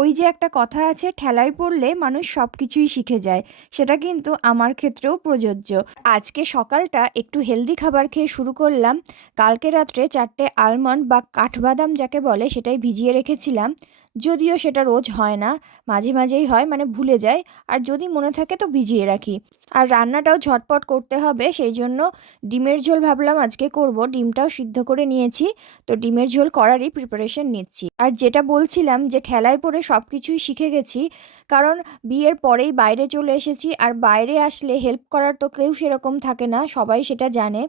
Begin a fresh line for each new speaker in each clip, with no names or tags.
ওই যে একটা কথা আছে, ঠেলায় পড়লে মানুষ সব কিছুই শিখে যায়। সেটা কিন্তু আমার ক্ষেত্রেও প্রযোজ্য। আজকে সকালটা একটু হেলদি খাবার খেয়ে শুরু করলাম। কালকে রাত্রে চারটে আলমন্ড বা কাঠবাদাম যাকে বলে, সেটাই ভিজিয়ে রেখেছিলাম। যদিও সেটা রোজ হয় না, মাঝে মাঝেই হয় মানে ভুলে যায়। আর যদি মনে থাকে তো ভিজিয়ে রাখি। আর রান্নাটাও ঝটপট করতে হবে, সেই জন্য ডিমের ঝোল ভাবলাম আজকে করব। ডিমটাও সিদ্ধ করে নিয়েছি, তো ডিমের ঝোল করারই প্রিপারেশন নিচ্ছি। আর যেটা বলছিলাম যে ঠেলায় পড়ে সব কিছুই শিখে গেছি, কারণ বিয়ের পরেই বাইরে চলে এসেছি আর বাইরে আসলে হেল্প করার তো কেউ সেরকম থাকে না, সবাই সেটা জানে।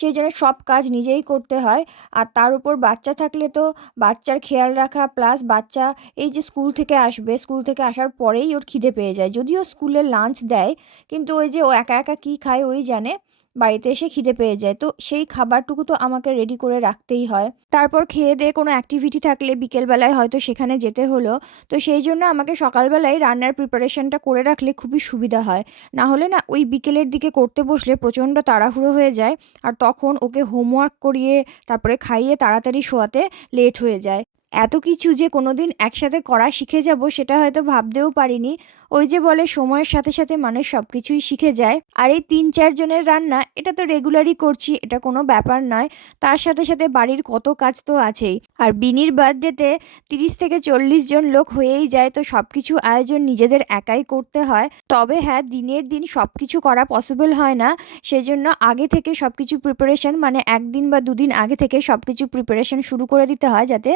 সেই জন্য সব কাজ নিজেই করতে হয়, আর তার উপর বাচ্চা থাকলে তো বাচ্চার খেয়াল রাখা প্লাস বাচ্চা এই যে স্কুল থেকে আসবে, স্কুল থেকে আসার পরেই ওর খিদে পেয়ে যায়। যদিও স্কুলে লাঞ্চ দেয়, কিন্তু ওই যে ও একা একা কী খায় ওই জানে। বাড়িতে এসে খিদে পেয়ে যায়। তো সেই খাবারটুকু তো আমাকে রেডি করে রাখতেই হয়। তারপর খেয়ে দিয়ে কোনো অ্যাক্টিভিটি থাকলে বিকেলবেলায় হয়তো সেখানে যেতে হলো। তো সেই জন্য আমাকে সকালবেলায় রান্নার প্রিপারেশনটা করে রাখলে খুবই সুবিধা হয়। না হলে না ওই বিকেলের দিকে করতে বসলে প্রচণ্ড তাড়াহুড়ো হয়ে যায়। আর তখন ওকে হোমওয়ার্ক করিয়ে, তারপরে খাইয়ে তাড়াতাড়ি শোয়াতে লেট হয়ে যায়। এত কিছু যে কোনো দিন একসাথে করা শিখে যাব সেটা হয়তো ভাবতেও পারিনি। ওই যে বলে সময়ের সাথে সাথে মানুষ সব কিছুই শিখে যায়। আর এই তিন চারজনের রান্না, এটা তো রেগুলারই করছি, এটা কোনো ব্যাপার নয়। তার সাথে সাথে বাড়ির কত কাজ তো আছেই। আর বিনির বার্থডেতে তিরিশ থেকে চল্লিশ জন লোক হয়েই যায়, তো সব কিছু আয়োজন নিজেদের একাই করতে হয়। তবে হ্যাঁ দিনের দিন সব কিছু করা পসিবল হয় না। সেজন্য আগে থেকে সব কিছু প্রিপারেশন মানে একদিন বা দুদিন আগে থেকে সব কিছু প্রিপারেশন শুরু করে দিতে হয় যাতে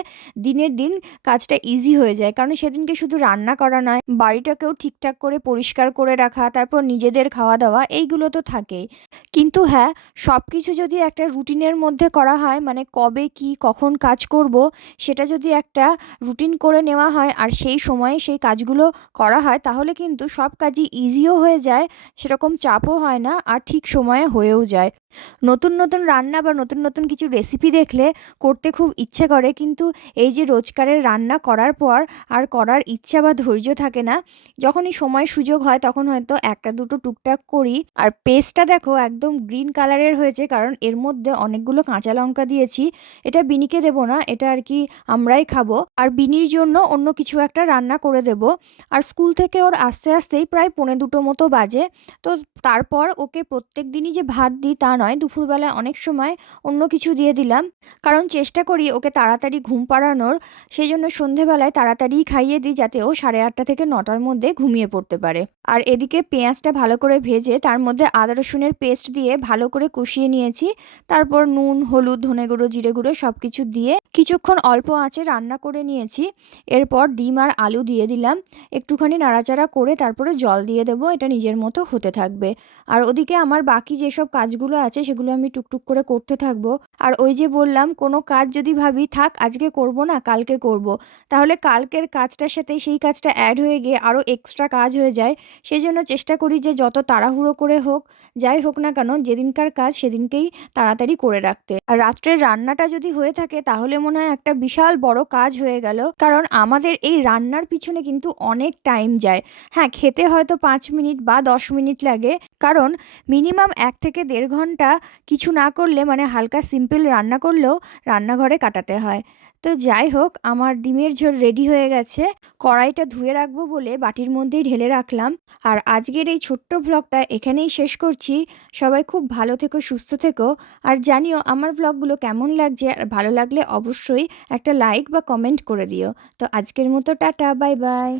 দিনের দিন কাজটা ইজি হয়ে যায়। কারণ সেদিনকে শুধু রান্না করা নয়, বাড়িটাকেও ঠিকঠাক করে পরিষ্কার করে রাখা, তারপর নিজেদের খাওয়া দাওয়া, এইগুলো তো থাকেই। কিন্তু হ্যাঁ সব কিছু যদি একটা রুটিনের মধ্যে করা হয় মানে কবে কি কখন কাজ করব, সেটা যদি একটা রুটিন করে নেওয়া হয় আর সেই সময়ে সেই কাজগুলো করা হয়, তাহলে কিন্তু সব কাজই ইজিও হয়ে যায়, সেরকম চাপও হয় না আর ঠিক সময়ে হয়েও যায়। নতুন নতুন রান্না বা নতুন নতুন কিছু রেসিপি দেখলে করতে খুব ইচ্ছে করে, কিন্তু এই যে রোজকারের রান্না করার পর আর করার ইচ্ছা বা ধৈর্য থাকে না, যখনই সময় সুযোগ হয় তখন হয়তো একটা দুটো টুকটাক করি। আর পেস্টটা দেখো একদম গ্রিন কালারের হয়েছে, কারণ এর মধ্যে অনেকগুলো কাঁচা লঙ্কা দিয়েছি। এটা বিনিকে দেবো না, এটা আর কি আমরাই খাব। আর বিনির জন্য অন্য কিছু একটা রান্না করে দেব। আর স্কুল থেকে ওর আস্তে আস্তেই প্রায় পৌনে দুটো মতো বাজে। তো তারপর ওকে প্রত্যেক দিনই যে ভাত দিই তা নয়, দুপুরবেলায় অনেক সময় অন্য কিছু দিয়ে দিলাম। কারণ চেষ্টা করি ওকে তাড়াতাড়ি ঘুম পাড়ানোর সেই জন্য সন্ধেবেলায় তাড়াতাড়ি খাইয়ে দিই যাতে ও সাড়ে আটটা থেকে নটার মধ্যে ঘুমিয়ে পড়তে পারে। আর এদিকে পেঁয়াজটা ভালো করে ভেজে তার মধ্যে আদা রসুনের পেস্ট দিয়ে ভালো করে কষিয়ে নিয়েছি। তারপর নুন, হলুদ, ধনে গুঁড়ো, জিরে গুঁড়ো সব কিছু দিয়ে কিছুক্ষণ অল্প আঁচে রান্না করে নিয়েছি। এরপর ডিম আর আলু দিয়ে দিলাম। একটুখানি নাড়াচাড়া করে তারপরে জল দিয়ে দেবো, এটা নিজের মতো হতে থাকবে। আর ওদিকে আমার বাকি যেসব কাজগুলো আছে সেগুলো আমি টুকটুক করে করতে থাকব। আর ওই যে বললাম, কোনো কাজ যদি ভাবি, থাক, আজকে করব না কালকে করব। তাহলে কালকের কাজটার সাথে সেই কাজটা অ্যাড হয়ে গিয়ে আরও এক্সট্রা কাজ হয়ে যায়। সেই জন্য চেষ্টা করি যে যত তাড়াহুড়ো করে হোক, যাই হোক না কেন, যেদিনকার কাজ সেদিনকেই তাড়াতাড়ি করে রাখতে। আর রাত্রের রান্নাটা যদি হয়ে থাকে, তাহলে মনে হয় একটা বিশাল বড় কাজ হয়ে গেল। কারণ আমাদের এই রান্নার পিছনে কিন্তু অনেক টাইম যায়। হ্যাঁ খেতে হয়তো পাঁচ মিনিট বা দশ মিনিট লাগে। কারণ মিনিমাম এক থেকে দেড় ঘণ্টা কিছু না করলে মানে হালকা সিম্পল রান্না করলেও রান্নাঘরে কাটাতে হয়। তো যাই হোক, আমার ডিমের ঝোল রেডি হয়ে গেছে। কড়াইটা ধুয়ে রাখব বলে বাটির মধ্যেই ঢেলে রাখলাম। আর আজকের এই ছোট্ট ব্লগটা এখানেই শেষ করছি। সবাই খুব ভালো থেকো, সুস্থ থেকো। আর জানিও, আমার ব্লগগুলো কেমন লাগছে আর ভালো লাগলে অবশ্যই একটা লাইক বা কমেন্ট করে দিও। তো আজকের মতো টাটা বাই বাই